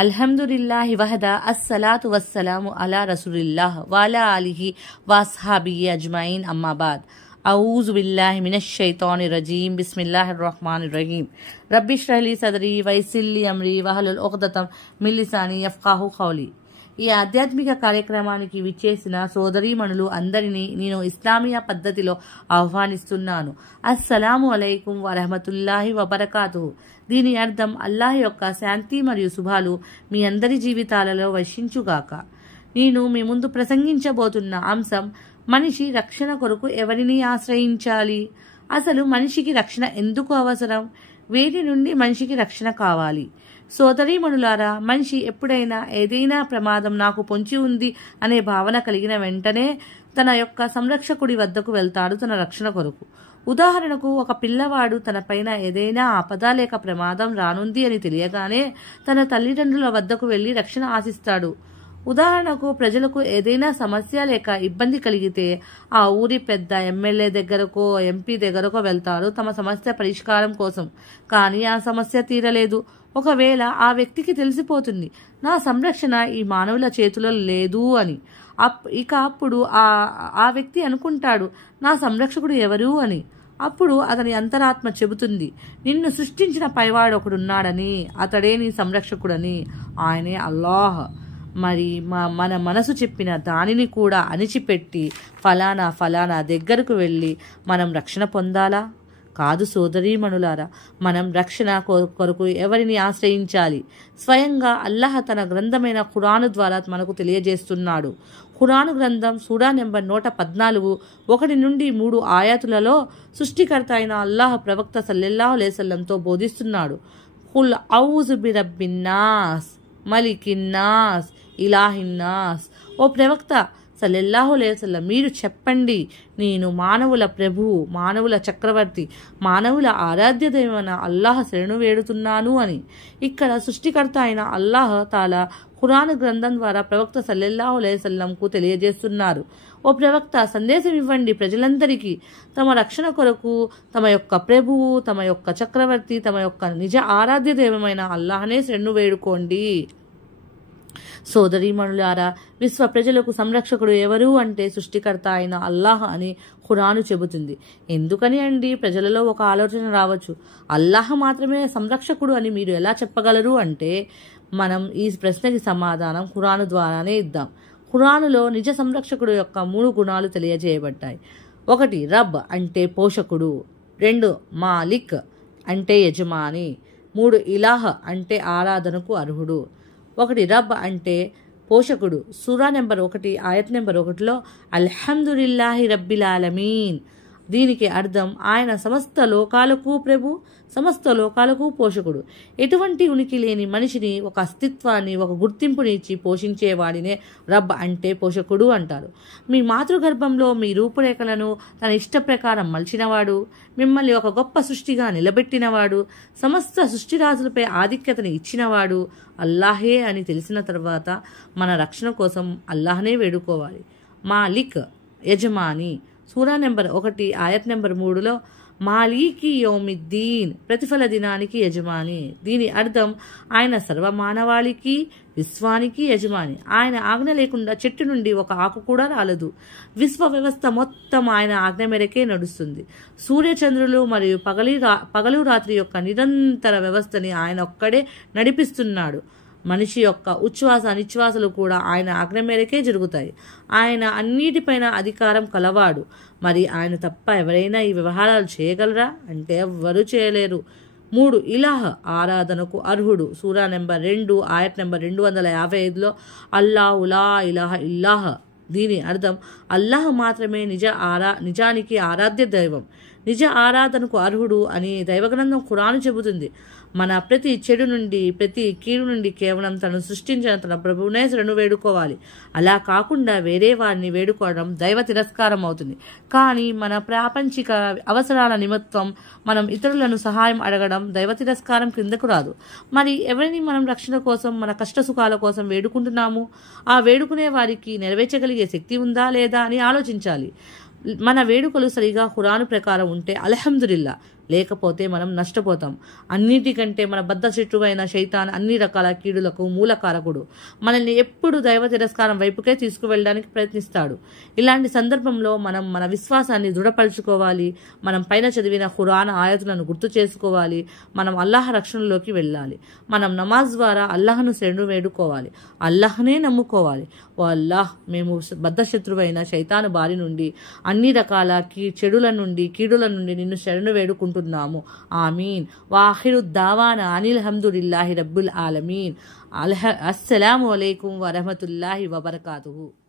అల్హమ్దులిల్లాహి వహదా అస్సలాతు వస్సలాము అలా రసూలిల్లాహ్ వాలా అలిహి వాస్హాబిహి అజ్మాయిన్ అమ్మాబాద్ అఊజు బిల్లాహి మినష్ షైతానిర్ రజీం బిస్మిల్లాహిర్ రహ్మానిర్ రహీం రబ్బిష్రహ్ లీ సద్రీ వయస్సిర్ లీ అమ్రీ వహలుల్ ఉఖ్దతం మిన్ లిసానీ యఫ్ఖహు ఖౌలీ. ఈ ఆధ్యాత్మిక కార్యక్రమానికి విచ్చేసిన సోదరీమణులు అందరినీ నేను ఇస్లామియా పద్ధతిలో ఆహ్వానిస్తున్నాను. అస్సలాము అలైకుం వరహమతుల్లాహి వబరకాతుహు. దీని అర్థం అల్లాహ్ యొక్క శాంతి మరియు శుభాలు మీ అందరి జీవితాలలో వర్షించుగాక. నేను మీ ముందు ప్రసంగించబోతున్న అంశం మనిషి రక్షణ కొరకు ఎవరిని ఆశ్రయించాలి, అసలు మనిషికి రక్షణ ఎందుకు అవసరం, వేటి నుండి మనిషికి రక్షణ కావాలి. సోదరీమణులారా, మనిషి ఎప్పుడైనా ఏదైనా ప్రమాదం నాకు పొంచి ఉంది అనే భావన కలిగిన వెంటనే తన యొక్క సంరక్షకుడి వద్దకు వెళ్తాడు తన రక్షణ కొరకు. ఉదాహరణకు, ఒక పిల్లవాడు తన పైన ఏదైనా ఆపద లేక ప్రమాదం రానుంది అని తెలియగానే తన తల్లిదండ్రుల వద్దకు వెళ్లి రక్షణ ఆశిస్తాడు. ఉదాహరణకు, ప్రజలకు ఏదైనా సమస్య లేక ఇబ్బంది కలిగితే ఆ ఊరి పెద్ద ఎమ్మెల్యే దగ్గరకో ఎంపీ దగ్గరకో వెళ్తారు తమ సమస్య పరిష్కారం కోసం. కానీ ఆ సమస్య తీరలేదు. ఒకవేళ ఆ వ్యక్తికి తెలిసిపోతుంది నా సంరక్షణ ఈ మానవుల చేతిలో లేదు అని. అప్పుడు ఆ వ్యక్తి అనుకుంటాడు నా సంరక్షకుడు ఎవరు అని. అప్పుడు అతని అంతరాత్మ చెబుతుంది నిన్ను సృష్టించిన పైవాడు ఒకడున్నాడని, అతడే నీ సంరక్షకుడని, ఆయనే అల్లాహ్. మరి మన మనసు చెప్పిన దానిని కూడా అణిచిపెట్టి ఫలానా దగ్గరకు వెళ్ళి మనం రక్షణ పొందాలా? కాదు సోదరీమణులారా, మనం రక్షణ కొరకు ఎవరిని ఆశ్రయించాలి? స్వయంగా అల్లాహ్ తన గ్రంథమైన ఖురాను ద్వారా మనకు తెలియజేస్తున్నాడు. ఖురాను గ్రంథం సూరా నెంబర్ 114 1-3 ఆయాతులలో సృష్టికర్త అయిన అల్లాహ్ ప్రవక్త సల్లల్లాహు అలైహి వసల్లంతో బోధిస్తున్నాడు. ఖుల్ ఔజు బిరబ్బిన్నాస్ మలికిన్నాస్ ఇలాహిన్నాస్. ఓ ప్రవక్త సల్లల్లాహు అలైహి వసల్లం, మీరు చెప్పండి, నేను మానవుల ప్రభువు, మానవుల చక్రవర్తి, మానవుల ఆరాధ్య దైవమైన అల్లాహ్ శరణు వేడుతున్నాను అని. ఇక్కడ సృష్టికర్త అయిన అల్లాహ్ తాలా ఖురాన్ గ్రంథం ద్వారా ప్రవక్త సల్లల్లాహు అలైహి వసల్లంకు తెలియజేస్తున్నారు. ఓ ప్రవక్త, సందేశం ఇవ్వండి ప్రజలందరికీ, తమ రక్షణ కొరకు తమ యొక్క ప్రభువు, తమ యొక్క చక్రవర్తి, తమ యొక్క నిజ ఆరాధ్య దైవమైన అల్లాహనే శరణు వేడుకోండి. సోదరీమణులారా, విశ్వ ప్రజలకు సంరక్షకుడు ఎవరు అంటే సృష్టికర్త అయిన అల్లాహ్ అని ఖురాను చెబుతుంది. ఎందుకని అండి ప్రజలలో ఒక ఆలోచన రావచ్చు, అల్లాహ్ మాత్రమే సంరక్షకుడు అని మీరు ఎలా చెప్పగలరు అంటే, మనం ఈ ప్రశ్నకి సమాధానం ఖురాను ద్వారానే ఇద్దాం. ఖురానులో నిజ సంరక్షకుడు యొక్క 3 గుణాలు తెలియజేయబడ్డాయి. 1 రబ్ అంటే పోషకుడు, 2 మాలిక్ అంటే యజమాని, 3 ఇలాహ్ అంటే ఆరాధనకు అర్హుడు. 1 రబ్ అంటే పోషకుడు. సూరా నెంబర్ 1 ఆయత్ నెంబర్ 1లో అల్హమ్దులిల్లాహి రబ్బిల్ ఆలమీన్. దీనికి అర్థం ఆయన సమస్త లోకాలకు ప్రభు, సమస్త లోకాలకు పోషకుడు. ఎటువంటి ఉనికి లేని మనిషిని ఒక అస్తిత్వాన్ని, ఒక గుర్తింపుని ఇచ్చి పోషించేవాడినే రబ్ అంటే పోషకుడు అంటారు. మీ మాతృగర్భంలో మీ రూపురేఖలను తన ఇష్ట ప్రకారం మలిచినవాడు, మిమ్మల్ని ఒక గొప్ప సృష్టిగా నిలబెట్టినవాడు, సమస్త సృష్టిరాజులపై ఆధిక్యతను ఇచ్చినవాడు అల్లాహే అని తెలిసిన తర్వాత మన రక్షణ కోసం అల్లాహనే వేడుకోవాలి. మాలిక్ యజమాని. సూరా నెంబర్ 1 ఆయత్ నెంబర్ 3లో మాలీకి యౌమిద్దీన్, ప్రతిఫల దినానికి యజమాని. దీని అర్థం ఆయన సర్వమానవాళికి, విశ్వానికి యజమాని. ఆయన ఆజ్ఞ లేకుండా చెట్టు నుండి ఒక ఆకు కూడా రాలదు. విశ్వ వ్యవస్థ మొత్తం ఆయన ఆజ్ఞ మేరకే నడుస్తుంది. సూర్యచంద్రులు మరియు పగలు రాత్రి యొక్క నిరంతర వ్యవస్థని ఆయన ఒక్కడే నడిపిస్తున్నాడు. మనిషి యొక్క ఉచ్ఛ్వాస అనిశ్వాసలు కూడా ఆయన ఆజ్ఞ మేరకే జరుగుతాయి. ఆయన అన్నిటిపైన అధికారం కలవాడు. మరి ఆయన తప్ప ఎవరైనా ఈ వ్యవహారాలు చేయగలరా అంటే ఎవ్వరూ చేయలేరు. 3 ఇలాహ్ ఆరాధనకు అర్హుడు. సూరా నెంబర్ 2 ఆయత్ నెంబర్ 255లో అల్లాహు లా ఇలాహ ఇల్లాహ్. దీని అర్థం అల్లాహ్ మాత్రమే నిజానికి ఆరాధ్య దైవం, నిజ ఆరాధనకు అర్హుడు అని దైవగ్రంథం ఖురాను చెబుతుంది. మన ప్రతి చెడు నుండి, ప్రతి కీడు నుండి కేవలం తను సృష్టించిన తన ప్రభువునే శరణు వేడుకోవాలి. అలా కాకుండా వేరే వారిని వేడుకోవడం దైవ తిరస్కారం అవుతుంది. కానీ మన ప్రాపంచిక అవసరాల నిమిత్తం మనం ఇతరులను సహాయం అడగడం దైవ తిరస్కారం కిందకు రాదు. మరి ఎవరిని మనం రక్షణ కోసం, మన కష్ట సుఖాల కోసం వేడుకుంటున్నాము? ఆ వేడుకునే వారికి నెరవేర్చగలిగే శక్తి ఉందా లేదా అని ఆలోచించాలి. మన వేడుకలు సరిగా ఖురాను ప్రకారం ఉంటే అల్హమ్దులిల్లా, లేకపోతే మనం నష్టపోతాం. అన్నిటికంటే మన బద్ధశత్రువైన శైతాన్ అన్ని రకాల కీడులకు మూలకారకుడు. మనల్ని ఎప్పుడు దైవ తిరస్కారం వైపుకే తీసుకువెళ్ళడానికి ప్రయత్నిస్తాడు. ఇలాంటి సందర్భంలో మనం మన విశ్వాసాన్ని దృఢపరచుకోవాలి. మనం పైన చదివిన ఖురాన్ ఆయతులను గుర్తు చేసుకోవాలి. మనం అల్లాహ్ రక్షణలోకి వెళ్ళాలి. మనం నమాజ్ ద్వారా అల్లాహ్ను శరణు వేడుకోవాలి. అల్లాహ్నే నమ్ముకోవాలి. ఓ అల్లాహ్, మేము బద్ధశత్రువైన శైతాను బారి నుండి, అన్ని రకాల చెడుల నుండి, కీడుల నుండి నిన్ను శరణు వేడుకుంటున్నాము. ఆమీన్. వాఖిరు దావానా అనిల్ హమ్దులిల్లాహి రబ్బుల్ ఆలమీన్. అస్సలాము అలైకుం వరహమతుల్లాహి వబరకాతుహు.